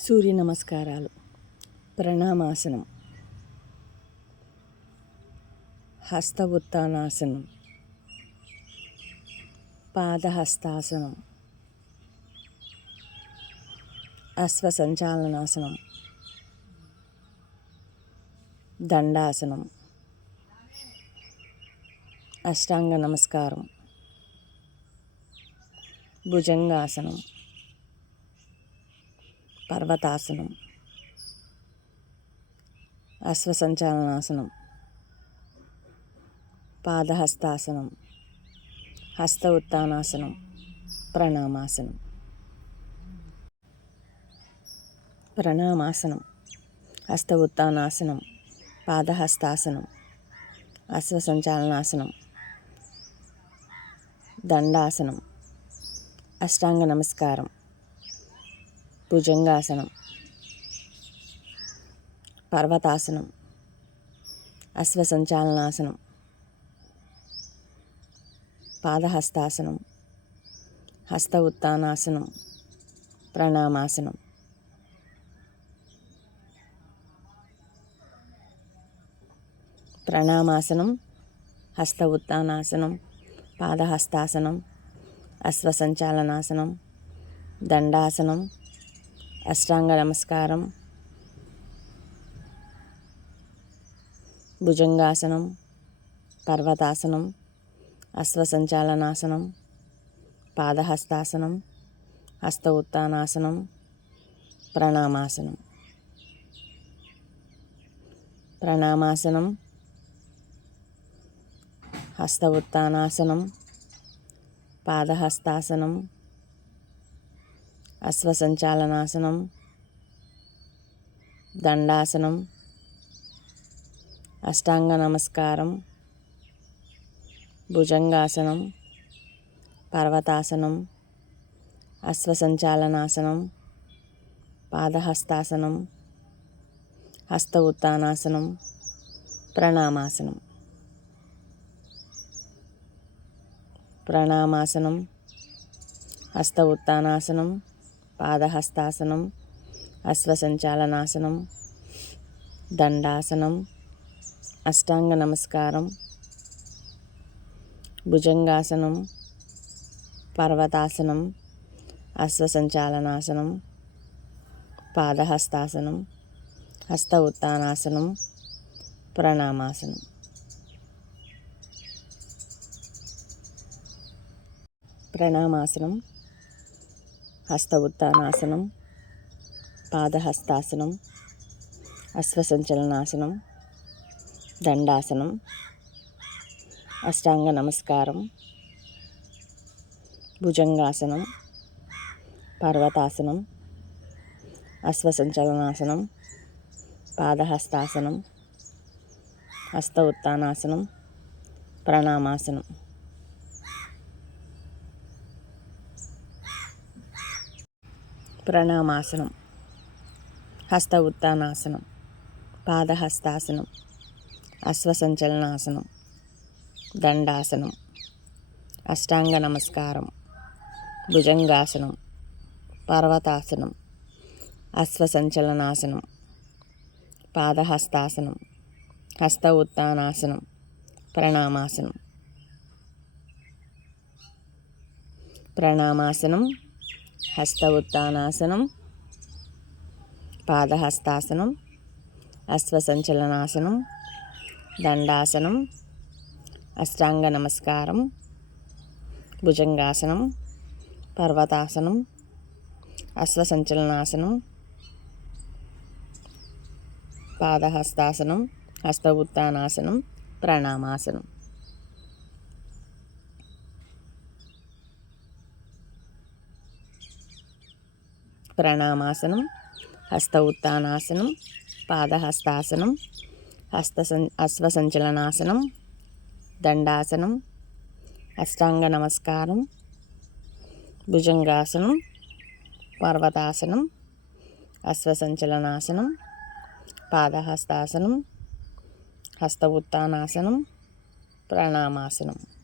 సూర్య నమస్కారాలు. ప్రణామాసనం, హస్త ఉత్తానాసనం, పాదహస్తాసనం, అశ్వసంచాలనాసనం, దండాసనం, అష్టాంగ నమస్కారం, భుజంగాసనం, పర్వతాసనం, అశ్వసంచాలనాసనం, పాదహస్తాసనం, హస్త ఉత్తానాసనం, ప్రణామాసనం. ప్రణామాసనం, హస్త ఉత్తానాసనం, పాదహస్తాసనం, అశ్వసంచాలనాసనం, దండాసనం, అష్టాంగ నమస్కారం, భుజంగాసనం, పర్వతాసనం, అశ్వసంచాలనాసనం, పాదహస్తాసనం, హస్త ఉత్తానాసనం, ప్రణామాసనం. ప్రణామాసనం, హస్త ఉత్తానాసనం, పాదహస్తాసనం, అశ్వసంచాలనాసనం, దండాసనం, అష్టాంగ నమస్కారం, భుజంగాసనం, పర్వతాసనం, అశ్వసంచాలనాసనం, పాదహస్తాసనం, హస్త ఉత్తానాసనం, ప్రణామాసనం. ప్రణామాసనం, హస్త ఉత్తానాసనం, పాదహస్తాసనం, అశ్వసంచాలనాసనం, దండాసనం, అష్టాంగ నమస్కారం, భుజంగాసనం, పర్వతాసనం, అశ్వసంచాలనాసనం, పాదహస్తాసనం, హస్త ఉత్తానాసనం, ప్రణామాసనం. ప్రణామాసనం, హస్త ఉత్తానాసనం, పాదహస్తాసనం, అశ్వసంచాలనాసనం, దండాసనం, అష్టాంగ నమస్కారం, భుజంగాసనం, పర్వతాసనం, అశ్వసంచాలనాసనం, పాదహస్తాసనం, హస్త ఉత్తానాసనం, ప్రణామాసనం. ప్రణామాసనం, హస్త ఉత్తానాసనం, పాదహస్తాసనం, అశ్వసంచలనాసనం, దండాసనం, అష్టాంగ నమస్కారం, భుజంగాసనం, పర్వతాసనం, అశ్వసంచలనాసనం, పాదహస్తాసనం, హస్త ఉత్తానాసనం, ప్రణామాసనం. ప్రణామాసనం, హస్త ఉత్తానాసనం, పాదహస్తాసనం, అశ్వసంచలనాసనం, దండాసనం, అష్టాంగ నమస్కారం, భుజంగాసనం, పర్వతాసనం, అశ్వసంచలనాసనం, పాదహస్తాసనం, హస్త ఉత్తానాసనం, ప్రణామాసనం. ప్రణామాసనం, హస్త ఉత్తానాసనం, పాదహస్తాసనం, అశ్వసంచలనాసనం, దండాసనం, అష్టాంగ నమస్కారం, భుజంగాసనం, పర్వతాసనం, అశ్వసంచలనాసనం, పాదహస్తాసనం, హస్త ఉత్తానాసనం, ప్రణామాసనం. ప్రణామాసనం, హస్త ఉత్తానాసనం, పాదహస్తాసనం, అశ్వసంచలనాసనం, దండాసనం, అష్టాంగ నమస్కారం, భుజంగాసనం, పర్వతాసనం, అశ్వసంచలనాసనం, పాదహస్తాసనం, హస్త ఉత్తానాసనం, ప్రణామాసనం.